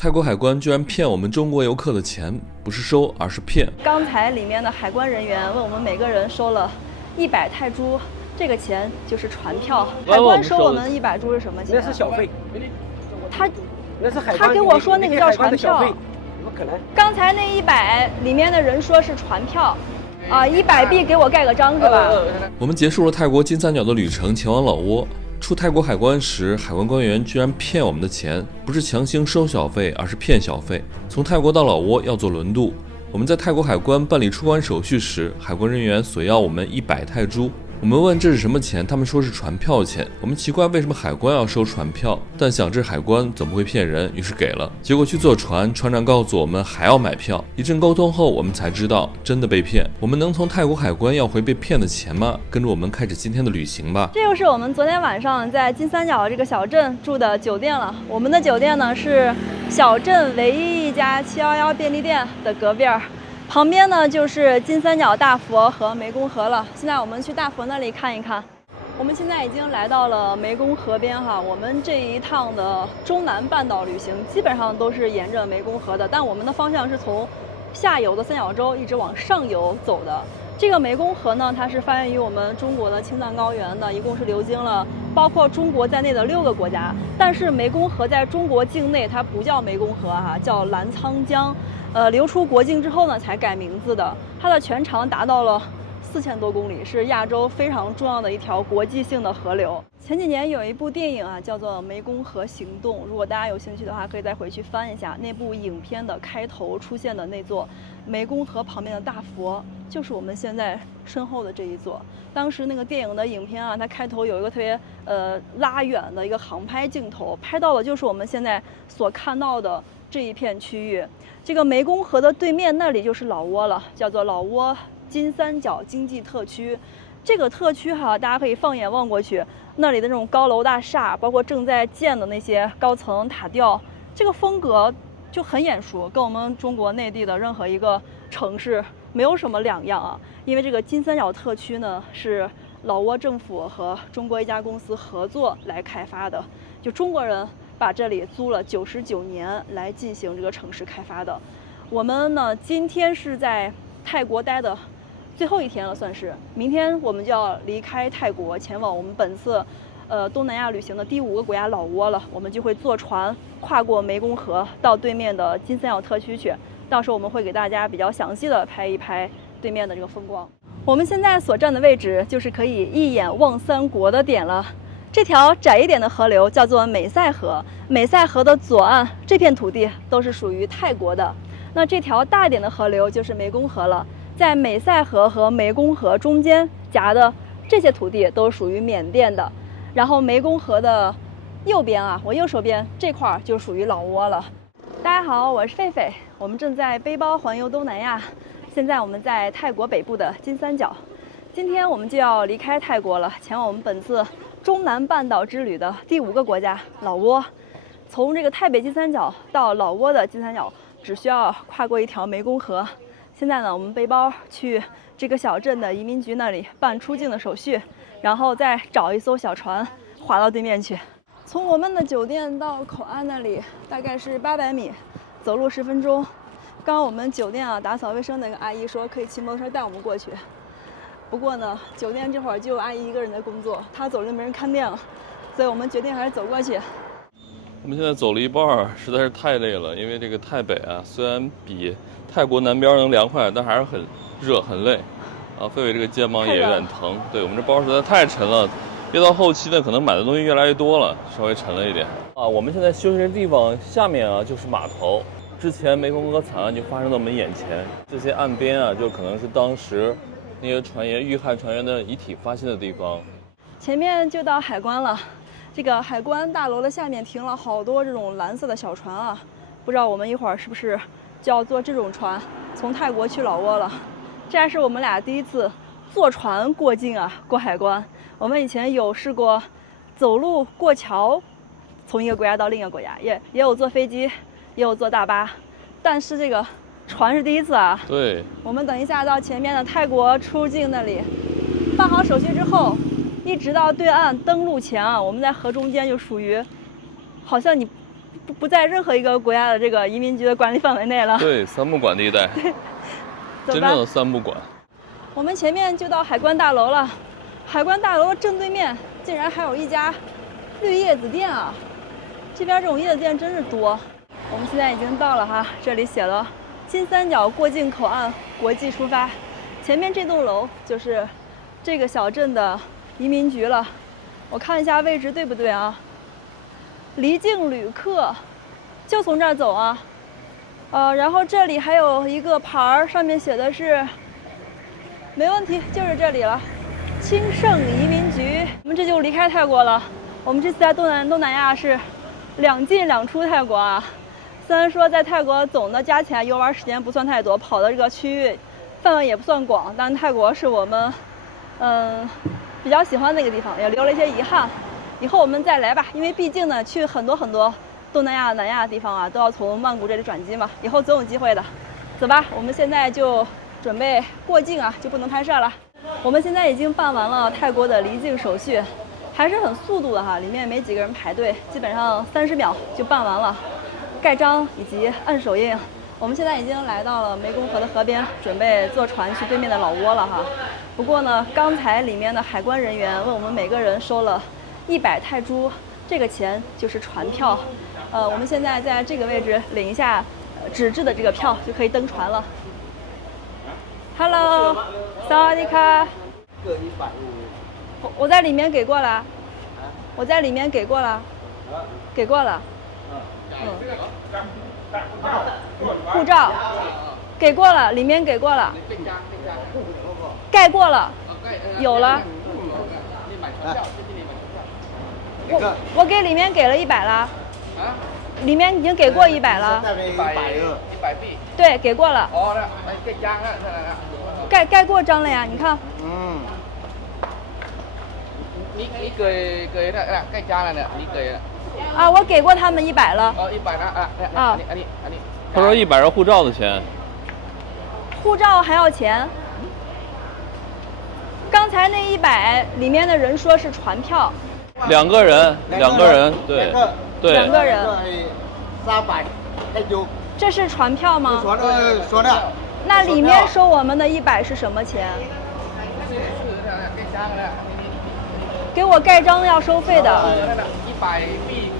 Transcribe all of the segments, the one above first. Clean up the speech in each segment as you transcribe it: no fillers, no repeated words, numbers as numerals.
泰国海关居然骗我们中国游客的钱，不是收，而是骗。刚才里面的海关人员问我们每个人收了100泰铢，这个钱就是船票。海关收我们100铢是什么钱？那是小费。他跟我说那个叫船票，怎么可能？刚才那100里面的人说是船票。100币给我盖个章是吧？我们结束了泰国金三角的旅程，前往老挝。出泰国海关时，海关官员居然骗我们的钱，不是强行收小费，而是骗小费。从泰国到老挝要坐轮渡，我们在泰国海关办理出关手续时，海关人员索要我们100泰铢。我们问这是什么钱，他们说是船票钱。我们奇怪为什么海关要收船票，但想这海关怎么会骗人，于是给了。结果去坐船，船长告诉我们还要买票。一阵沟通后，我们才知道真的被骗。我们能从泰国海关要回被骗的钱吗？跟着我们开始今天的旅行吧。这就是我们昨天晚上在金三角这个小镇住的酒店了。我们的酒店呢是小镇唯一一家711便利店的隔壁儿。旁边呢就是金三角大佛和湄公河了。现在我们去大佛那里看一看。我们现在已经来到了湄公河边哈。我们这一趟的中南半岛旅行基本上都是沿着湄公河的，但我们的方向是从下游的三角洲一直往上游走的。这个湄公河呢，它是发源于我们中国的青藏高原的，一共是流经了包括中国在内的6个国家。但是湄公河在中国境内它不叫湄公河哈，叫澜沧江。流出国境之后呢，才改名字的。它的全长达到了4000多公里，是亚洲非常重要的一条国际性的河流。前几年有一部电影啊，叫做《湄公河行动》，如果大家有兴趣的话，可以再回去翻一下。那部影片的开头出现的那座湄公河旁边的大佛，就是我们现在身后的这一座。当时那个电影的影片啊，它开头有一个特别拉远的一个航拍镜头，拍到的就是我们现在所看到的这一片区域。这个湄公河的对面那里就是老挝了，叫做老挝金三角经济特区。这个特区哈，大家可以放眼望过去，那里的那种高楼大厦，包括正在建的那些高层塔吊，这个风格就很眼熟，跟我们中国内地的任何一个城市没有什么两样啊。因为这个金三角特区呢，是老挝政府和中国一家公司合作来开发的，就中国人把这里租了99年来进行这个城市开发的。我们呢，今天是在泰国待的最后一天了，算是。明天我们就要离开泰国，前往我们本次东南亚旅行的第5个国家老挝了。我们就会坐船跨过湄公河到对面的金三角特区去。到时候我们会给大家比较详细的拍一拍对面的这个风光。我们现在所站的位置就是可以一眼望3国的点了。这条窄一点的河流叫做美赛河，美赛河的左岸这片土地都是属于泰国的。那这条大一点的河流就是湄公河了，在美赛河和湄公河中间夹的这些土地都属于缅甸的。然后湄公河的右边啊，我右手边这块就属于老挝了。大家好，我是狒狒，我们正在背包环游东南亚。现在我们在泰国北部的金三角，今天我们就要离开泰国了，前往我们本次中南半岛之旅的第5个国家老挝。从这个泰北金三角到老挝的金三角，只需要跨过一条湄公河。现在呢，我们背包去这个小镇的移民局那里办出境的手续，然后再找一艘小船划到对面去。从我们的酒店到口岸那里大概是800米，走路10分钟。刚刚我们酒店啊打扫卫生那个阿姨说可以骑摩托车带我们过去，不过呢，酒店这会儿就阿姨一个人在工作，她走了就没人看店了，所以我们决定还是走过去。我们现在走了一半，实在是太累了，因为这个泰北啊，虽然比泰国南边能凉快，但还是很热很累啊。狒狒这个肩膀也有点疼，对，我们这包实在太沉了，越到后期呢，可能买的东西越来越多了，稍微沉了一点啊。我们现在休息的地方下面啊就是码头，之前湄公河惨案就发生在我们眼前，这些岸边啊，就可能是当时那些船员遇害船员的遗体发现的地方。前面就到海关了，这个海关大楼的下面停了好多这种蓝色的小船啊，不知道我们一会儿是不是就要坐这种船从泰国去老挝了。这还是我们俩第一次坐船过境啊，过海关。我们以前有试过走路过桥，从一个国家到另一个国家，也有坐飞机，也有坐大巴，但是这个船是第一次啊。对，我们等一下到前面的泰国出境那里办好手续之后，一直到对岸登陆前啊，我们在河中间就属于好像你不在任何一个国家的这个移民局的管理范围内了。对，三不管地带，真正的三不管。我们前面就到海关大楼了，海关大楼正对面竟然还有一家绿叶子店啊！这边这种叶子店真是多。我们现在已经到了哈，这里写了金三角过境口岸国际出发。前面这栋楼就是这个小镇的移民局了。我看一下位置对不对啊？离境旅客就从这儿走啊。然后这里还有一个牌儿，上面写的是没问题，就是这里了，清盛移民局。我们这就离开泰国了。我们这次在东南亚是2进2出泰国啊。虽然说在泰国总的加起来游玩时间不算太多，跑的这个区域范围也不算广，但泰国是我们比较喜欢的一个地方，也留了一些遗憾。以后我们再来吧，因为毕竟呢，去很多东南亚、南亚的地方啊，都要从曼谷这里转机嘛，以后总有机会的。走吧，我们现在就准备过境啊，就不能拍摄了。我们现在已经办完了泰国的离境手续，还是很速度的哈，里面没几个人排队，基本上30秒就办完了。盖章以及按手印。我们现在已经来到了湄公河的河边，准备坐船去对面的老挝了哈。不过呢，刚才里面的海关人员问我们每个人收了100泰铢，这个钱就是船票。我们现在在这个位置领一下纸质的这个票，就可以登船了。Hello， 萨瓦迪卡。各150。我在里面给过了，我在里面给过了，给过了。护照给过了，里面给过了，盖过了，有了。我给里面给了100了，里面已经给过100了。100币。对，给过了。盖过章了呀，你看。你给了盖章了呢，你给了。啊，我给过他们100了。100了啊。他说100是护照的钱。护照还要钱？刚才那100里面的人说是船票。2个人，对对。2个人。300泰铢。这是船票吗？说的。那里面收我们的100是什么钱？给我盖章要收费的。100币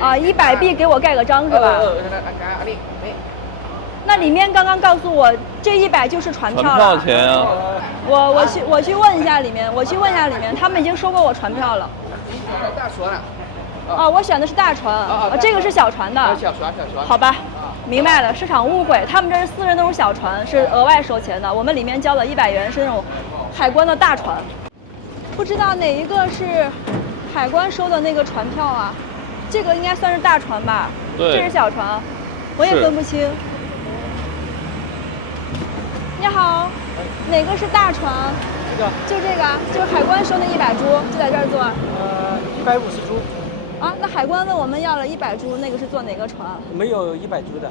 啊，100币给我盖个章是吧？那里面刚刚告诉我这100就是船票了。船票钱啊。我去问一下里面，他们已经收过我船票了。大船。啊，我选的是大船，这个是小船的。小船。好吧，明白了，市场误会，他们这是私人那种小船，是额外收钱的。我们里面交了100元是那种海关的大船。不知道哪一个是海关收的那个船票啊？这个应该算是大船吧？对，这是小船，我也分不清。你好，哪个是大船？这个，就这个，就是海关收的100铢，就在这儿坐。150铢。啊，那海关问我们要了100铢，那个是坐哪个船？没有100铢的。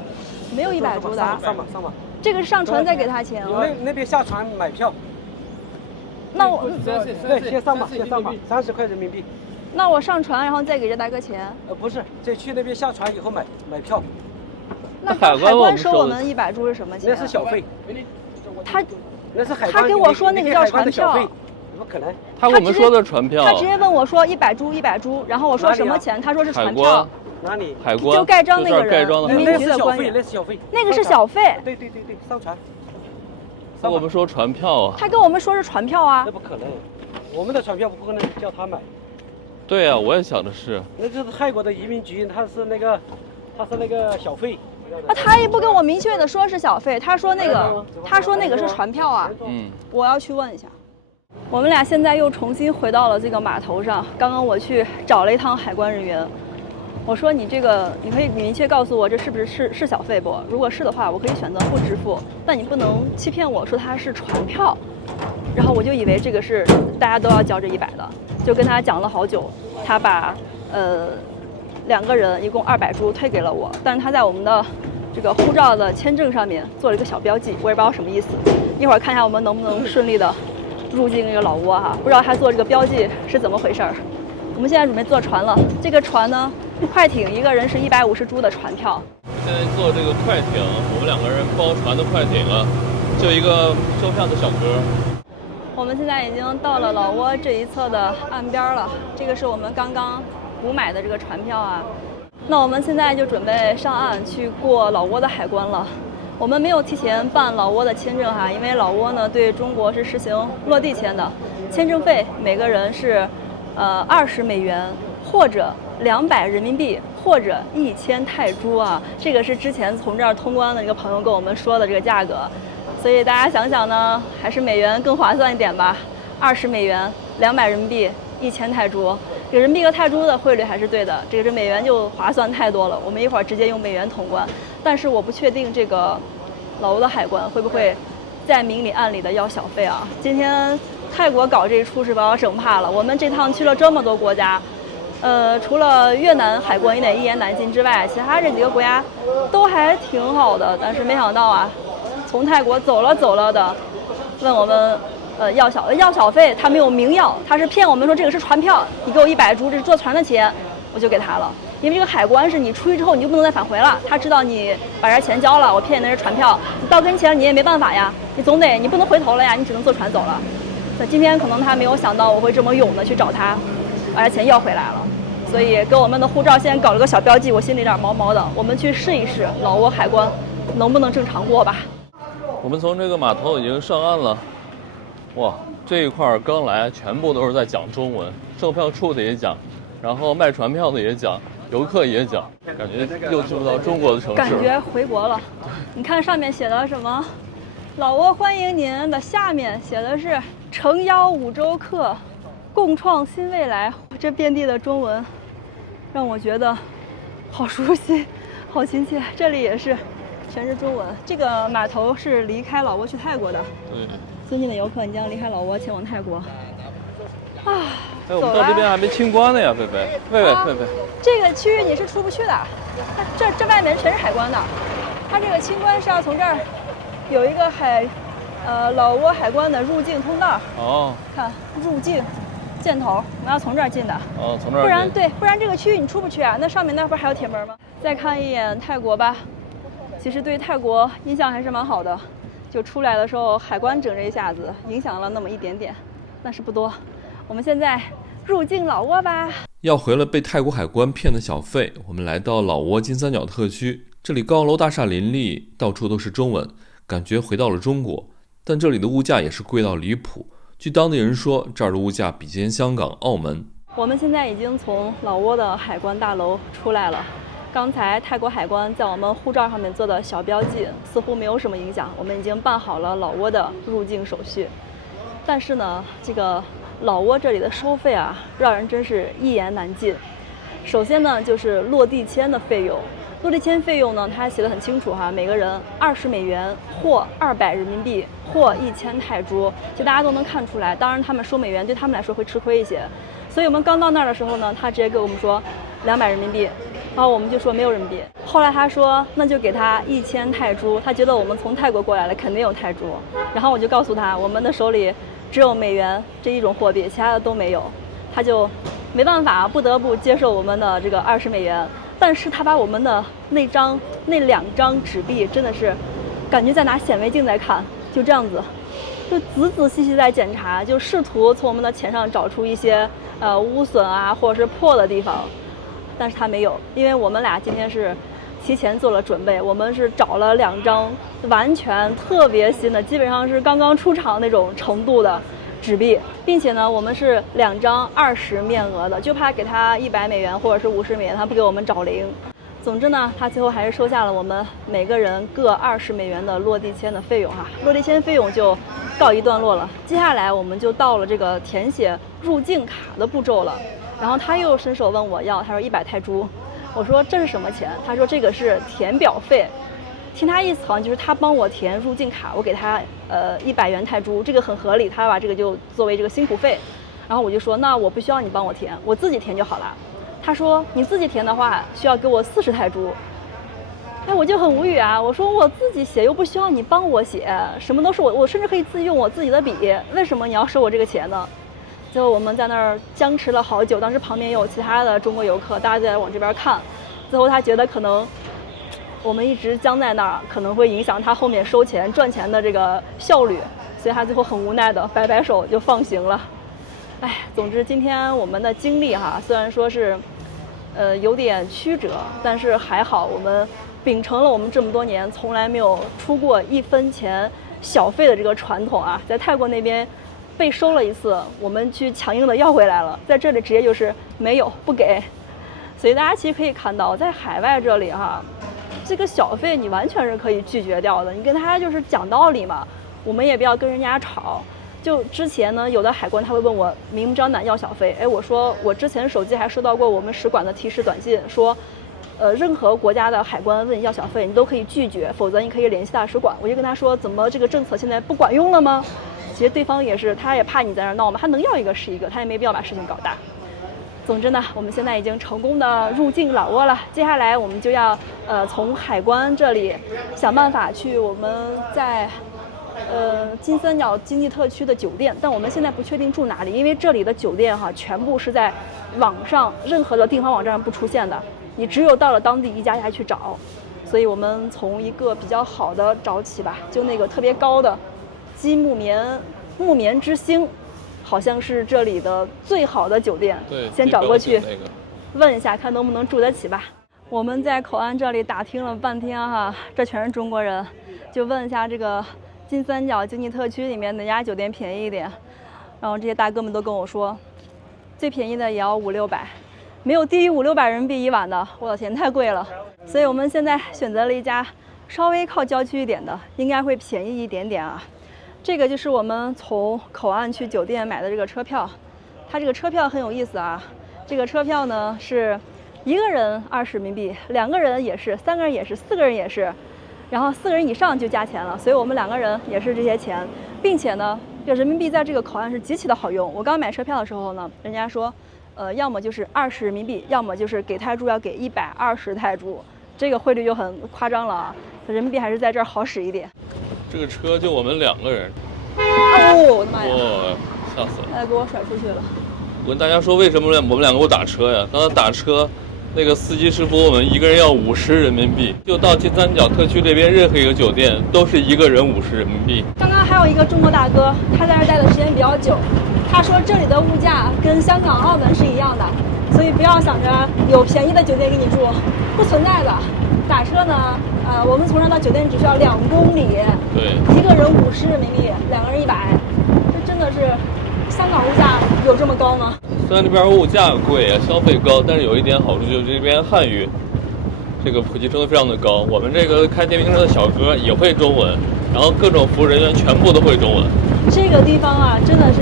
没有100铢的。上吧。这个是上船再给他钱。那边下船买票。那我对，先上吧，30块人民币。那我上船，然后再给这大哥钱？不是，再去那边下船以后买票。那海关收我们100铢是什么钱？那是小费。那是海关。他跟我说那个叫船票。怎么可能？他跟我们说的船票。他直接问我说100铢，然后我说什么钱？他说是船票。哪里？海关。就盖章那个人，移民局的官员。那是小费。那个是小费。对，上船。他跟我们说船票啊。他跟我们说是船票啊。那不可能，我们的船票不可能叫他买。对呀，我也想的是。那就是泰国的移民局，他是那个小费。他也不跟我明确的说是小费，他说那个是船票啊。我要去问一下。我们俩现在又重新回到了这个码头上。刚刚我去找了一趟海关人员，我说你可以明确告诉我这是不是小费不？如果是的话，我可以选择不支付，但你不能欺骗我说它是船票。然后我就以为这个是大家都要交这100的，就跟他讲了好久。他把2个人一共200铢退给了我，但是他在我们的这个护照的签证上面做了一个小标记，我也不知道什么意思。一会儿看一下我们能不能顺利的入境这个老挝哈，不知道他做这个标记是怎么回事儿。我们现在准备坐船了，这个船呢快艇一个人是150铢的船票。现在坐这个快艇，我们2个人包船的快艇啊，就一个售票的小哥。我们现在已经到了老挝这一侧的岸边了，这个是我们刚刚补买的这个船票啊。那我们现在就准备上岸去过老挝的海关了。我们没有提前办老挝的签证哈，因为老挝呢对中国是实行落地签的，签证费每个人是20美元或者200人民币或者1000泰铢啊，这个是之前从这儿通关的一个朋友跟我们说的这个价格，所以大家想想呢，还是美元更划算一点吧。20美元200人民币1000泰铢，这个人民币和泰铢的汇率还是对的，这美元就划算太多了。我们一会儿直接用美元通关，但是我不确定这个老挝的海关会不会再明里暗里的要小费啊。今天泰国搞这一出是把我整怕了，我们这趟去了这么多国家。除了越南海关有点一言难尽之外，其他这几个国家都还挺好的。但是没想到啊，从泰国走了的，问我们要小费，他没有明要，他是骗我们说这个是船票，你给我100铢，这是坐船的钱，我就给他了。因为这个海关是你出去之后你就不能再返回了，他知道你把这钱交了，我骗你那是船票，你到跟前你也没办法呀，你不能回头了呀，你只能坐船走了。那今天可能他没有想到我会这么勇的去找他，把这钱要回来了。所以给我们的护照现在搞了个小标记，我心里有点毛毛的。我们去试一试老挝海关能不能正常过吧。我们从这个码头已经上岸了，哇，这一块刚来全部都是在讲中文，售票处的也讲，然后卖船票的也讲，游客也讲，感觉又进入到中国的城市，感觉回国了。你看上面写的什么？老挝欢迎您的下面写的是诚邀五洲客，共创新未来。这遍地的中文让我觉得好熟悉，好亲切。这里也是全是中文。这个码头是离开老挝去泰国的。对，尊敬的游客，你将离开老挝前往泰国。啊，哎，我们到这边还没清关呢呀，贝贝。这个区域你是出不去的，这外面全是海关的。它这个清关是要从这儿有一个老挝海关的入境通道。哦，看入境箭头，我们要从这儿进的。哦，从这儿。不然这个区域你出不去啊。那上面那不是还有铁门吗？再看一眼泰国吧，其实对泰国印象还是蛮好的。就出来的时候，海关整这一下子，影响了那么一点点，但是不多。我们现在入境老挝吧。要回了被泰国海关骗的小费，我们来到老挝金三角特区，这里高楼大厦林立，到处都是中文，感觉回到了中国。但这里的物价也是贵到离谱。据当地人说，这儿的物价比肩香港、澳门。我们现在已经从老挝的海关大楼出来了。刚才泰国海关在我们护照上面做的小标记似乎没有什么影响，我们已经办好了老挝的入境手续。但是呢，这个老挝这里的收费啊，让人真是一言难尽。首先呢，就是落地签的费用。落地签费用呢，它写得很清楚哈，每个人20美元或200人民币或1000泰铢，就大家都能看出来。当然，他们说美元对他们来说会吃亏一些，所以我们刚到那儿的时候呢，他直接跟我们说200人民币，然后我们就说没有人民币。后来他说那就给他1000泰铢，他觉得我们从泰国过来了，肯定有泰铢。然后我就告诉他，我们的手里只有美元这一种货币，其他的都没有。他就没办法，不得不接受我们的这个20美元。但是他把我们的那2张纸币真的是感觉在拿显微镜在看，就这样子，就仔仔细细在检查，就试图从我们的钱上找出一些污损啊或者是破的地方，但是他没有，因为我们俩今天是提前做了准备，我们是找了2张完全特别新的，基本上是刚刚出厂那种程度的纸币，并且呢，我们是2张20面额的，就怕给他100美元或者是50美元，他不给我们找零。总之呢，他最后还是收下了我们每个人各20美元的落地签的费用哈。落地签费用就告一段落了，接下来我们就到了这个填写入境卡的步骤了。然后他又伸手问我要，他说100泰铢，我说这是什么钱？他说这个是填表费。听他意思好像就是他帮我填入境卡，我给他100元泰铢，这个很合理，他把这个就作为这个辛苦费。然后我就说那我不需要你帮我填，我自己填就好了。他说你自己填的话需要给我40泰铢。哎，我就很无语啊，我说我自己写又不需要你帮我写，什么都是我甚至可以自己用我自己的笔，为什么你要收我这个钱呢？最后我们在那儿僵持了好久，当时旁边也有其他的中国游客，大家在往这边看。最后他觉得可能我们一直僵在那儿，可能会影响他后面收钱赚钱的这个效率，所以他最后很无奈的摆摆手就放行了。哎，总之今天我们的经历哈，虽然说是有点曲折，但是还好我们秉承了我们这么多年从来没有出过1分钱小费的这个传统啊，在泰国那边被收了一次，我们去强硬的要回来了，在这里直接就是没有不给。所以大家其实可以看到，在海外这里哈，这个小费你完全是可以拒绝掉的，你跟他就是讲道理嘛，我们也不要跟人家吵。就之前呢，有的海关他会问我明目张胆要小费，哎，我说我之前手机还收到过我们使馆的提示短信，说，任何国家的海关问你要小费，你都可以拒绝，否则你可以联系大使馆。我就跟他说，怎么这个政策现在不管用了吗？其实对方也是，他也怕你在那儿闹嘛，他能要一个是一个，他也没必要把事情搞大。总之呢，我们现在已经成功的入境老挝了，接下来我们就要从海关这里想办法去我们在金三角经济特区的酒店，但我们现在不确定住哪里，因为这里的酒店哈全部是在网上任何的订房网站上不出现的，你只有到了当地一家家去找，所以我们从一个比较好的找起吧，就那个特别高的积木棉之星，好像是这里的最好的酒店，对，先找过去、那个、问一下，看能不能住得起吧。我们在口岸这里打听了半天哈，这全是中国人，就问一下这个金三角经济特区里面哪家酒店便宜一点，然后这些大哥们都跟我说，最便宜的也要500-600，没有低于500-600人民币一晚的，我的天，太贵了。所以我们现在选择了一家稍微靠郊区一点的，应该会便宜一点点啊。这个就是我们从口岸去酒店买的这个车票，它这个车票很有意思啊。这个车票呢是1个人20人民币，2个人也是，3个人也是，4个人也是，然后4个人以上就加钱了，所以我们2个人也是这些钱，并且呢，这人民币在这个口岸是极其的好用。我刚买车票的时候呢，人家说，要么就是20人民币，要么就是给泰铢要给120泰铢，这个汇率就很夸张了啊，人民币还是在这儿好使一点。这个车就我们2个人，哦，我的妈呀！哇，吓死了！哎，给我甩出去了。我跟大家说，为什么我们2个给我打车呀？刚才打车，那个司机师傅我们1个人要50人民币，就到金三角特区这边任何一个酒店都是1个人50人民币。刚刚还有一个中国大哥，他在这儿待的时间比较久，他说这里的物价跟香港、澳门是一样的，所以不要想着有便宜的酒店给你住，不存在的。打车呢，我们从这儿到酒店只需要2公里，对，1个人50人民币，2个人100，这真的是香港物价有这么高吗？虽然这边物价贵啊，消费高，但是有一点好处就是这边汉语这个普及程度非常的高。我们这个开电瓶车的小哥也会中文，然后各种服务人员全部都会中文。这个地方啊，真的是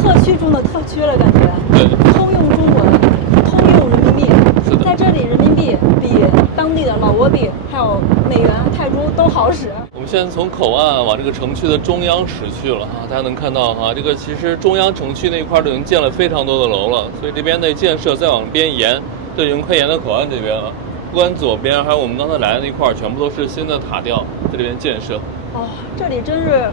特区中的特区了，感觉。对，通用中文，通用人民币。是的，在这里人民币比当地的老挝币还有美元、泰铢都好使。我们现在从口岸往这个城区的中央驶去了啊，大家能看到哈，这个其实中央城区那一块都已经建了非常多的楼了，所以这边的建设再往边延，就已经快延到口岸这边了。不管左边还有我们刚才来的那块，全部都是新的塔吊在这边建设。哦，这里真是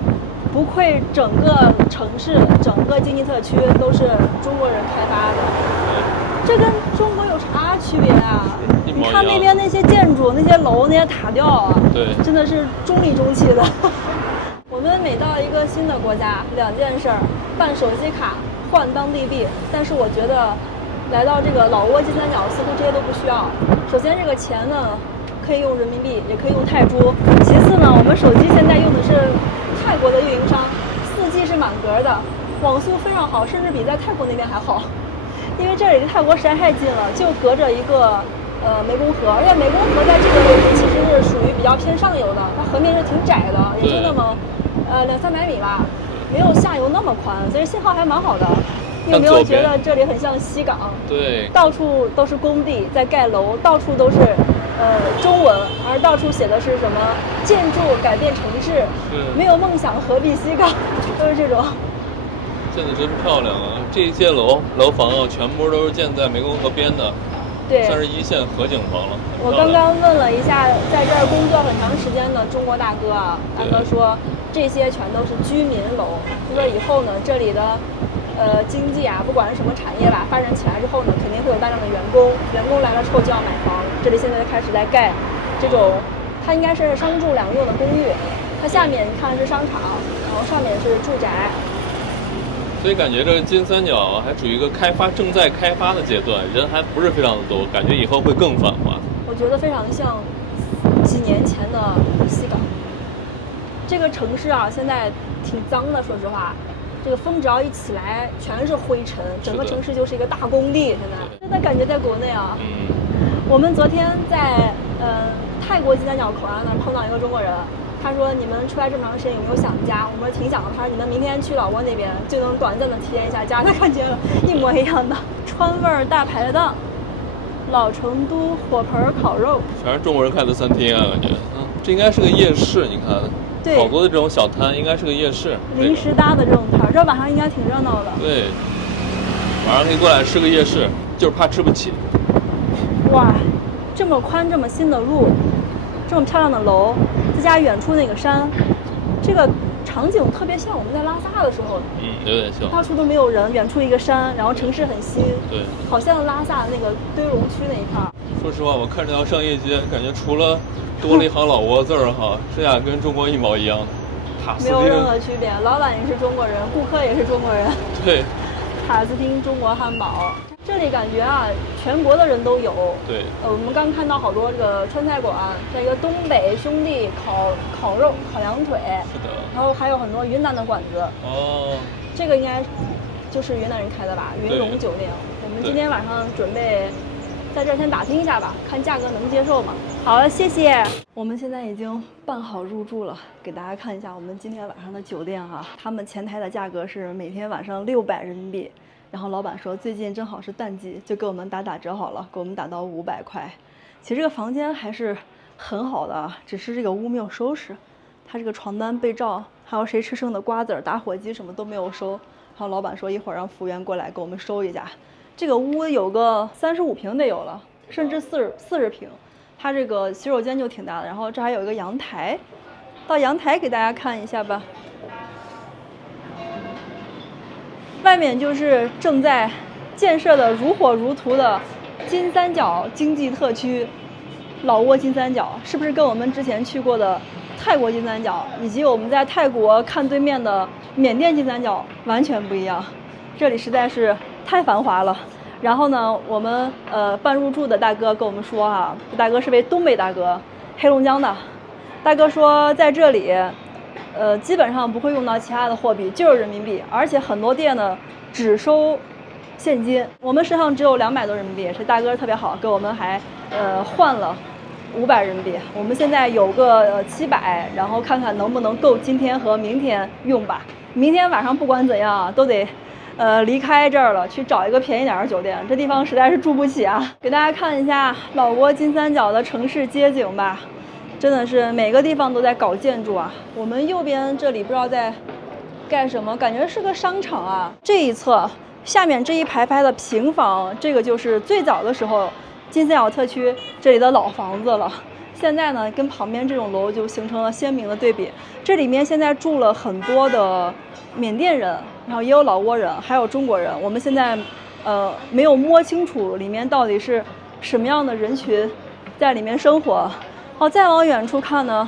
不愧整个城市、整个经济特区都是中国人开发的。这跟中国有啥区别啊？你看那边那些建筑、那些楼、那些塔吊啊，对，真的是中里中气的。我们每到一个新的国家，2件事儿：办手机卡、换当地币。但是我觉得，来到这个老挝金三角，似乎这些都不需要。首先，这个钱呢，可以用人民币，也可以用泰铢。其次呢，我们手机现在用的是泰国的运营商，4G 是满格的，网速非常好，甚至比在泰国那边还好。因为这里离泰国实在太近了，就隔着一个湄公河，而且湄公河在这个位置其实是属于比较偏上游的，它河面是挺窄的，也就那么200-300米吧，没有下游那么宽，所以信号还蛮好的。你有没有觉得这里很像西港？对，到处都是工地在盖楼，到处都是中文，而到处写的是什么建筑改变城市，没有梦想何必西港，都是这种。建得真漂亮啊！这一些楼房啊，全部都是建在湄公河边的，对，算是一线河景房了。我刚刚问了一下在这儿工作很长时间的中国大哥啊，大哥说这些全都是居民楼，就说以后呢这里的经济啊，不管是什么产业吧，发展起来之后呢，肯定会有大量的员工，员工来了之后就要买房。这里现在开始在盖这种，它应该是商住两用的公寓，它下面你看是商场，然后上面是住宅。所以感觉这个金三角还处于一个正在开发的阶段，人还不是非常的多，感觉以后会更繁华。我觉得非常像几年前的西港。这个城市啊，现在挺脏的，说实话，这个风只要一起来，全是灰尘，整个城市就是一个大工地。现在真的感觉在国内啊，我们昨天在泰国金三角口岸那儿碰到一个中国人。他说：“你们出来这么长时间有没有想家？”我们说挺想的。他说：“你们明天去老挝那边就能短暂的体验一下家的感觉了，一模一样的。”川味儿大排档，老成都火盆烤肉，全是中国人开的餐厅啊，感觉。这应该是个夜市，你看，对，好多的这种小摊应该是个夜市，临时搭的这种摊，这晚上应该挺热闹的。对，晚上可以过来吃个夜市，就是怕吃不起。哇，这么宽这么新的路，这么漂亮的楼。再加远处那个山，这个场景特别像我们在拉萨的时候，有点像，到处都没有人，远处一个山，然后城市很新，对，好像拉萨那个堆龙区那一片。说实话，我看这条商业街，感觉除了多了一行老挝字儿哈，剩下跟中国一毛一样的。塔斯汀没有任何区别，老板也是中国人，顾客也是中国人。对，塔斯汀中国汉堡。这里感觉啊，全国的人都有。对。我们刚看到好多这个川菜馆，这个东北兄弟烤肉、烤羊腿。是的。然后还有很多云南的馆子。哦。这个应该就是云南人开的吧？云龙酒店。我们今天晚上准备在这儿先打听一下吧，看价格能接受吗？好了，谢谢。我们现在已经办好入住了，给大家看一下我们今天晚上的酒店哈。他们前台的价格是每天晚上600人民币。然后老板说最近正好是淡季，就给我们打折好了，给我们打到500块。其实这个房间还是很好的，只是这个屋没有收拾。它这个床单、被罩，还有谁吃剩的瓜子儿、打火机什么都没有收。然后老板说一会儿让服务员过来给我们收一下。这个屋有个35平得有了，甚至40平。它这个洗手间就挺大的，然后这还有一个阳台，到阳台给大家看一下吧。外面就是正在建设的如火如荼的金三角经济特区，老挝金三角是不是跟我们之前去过的泰国金三角，以及我们在泰国看对面的缅甸金三角完全不一样？这里实在是太繁华了。然后呢，我们办入住的大哥跟我们说哈，这大哥是位东北大哥，黑龙江的大哥说在这里。基本上不会用到其他的货币，就是人民币，而且很多店呢只收现金。我们身上只有200多人民币，这大哥特别好，给我们还换了500人民币。我们现在有个700，然后看看能不能够今天和明天用吧。明天晚上不管怎样都得离开这儿了，去找一个便宜点的酒店，这地方实在是住不起啊。给大家看一下老挝金三角的城市街景吧。真的是每个地方都在搞建筑啊！我们右边这里不知道在盖什么，感觉是个商场啊。这一侧下面这一排排的平房，这个就是最早的时候金三角特区这里的老房子了。现在呢，跟旁边这种楼就形成了鲜明的对比。这里面现在住了很多的缅甸人，然后也有老挝人，还有中国人。我们现在没有摸清楚里面到底是什么样的人群在里面生活。好，再往远处看呢，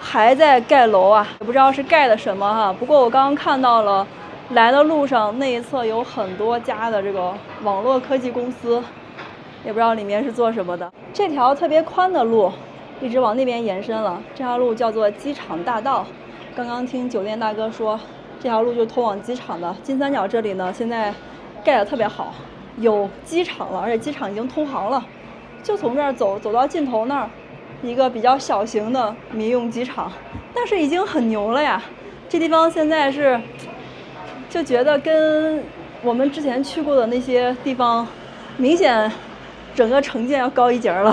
还在盖楼啊，也不知道是盖的什么哈。不过我刚刚看到了，来的路上那一侧有很多家的这个网络科技公司，也不知道里面是做什么的。这条特别宽的路一直往那边延伸了，这条路叫做机场大道。刚刚听酒店大哥说，这条路就通往机场的。金三角这里呢，现在盖得特别好，有机场了，而且机场已经通航了，就从这儿走到尽头那儿。一个比较小型的民用机场，但是已经很牛了呀。这地方现在是就觉得跟我们之前去过的那些地方明显整个城建要高一截了。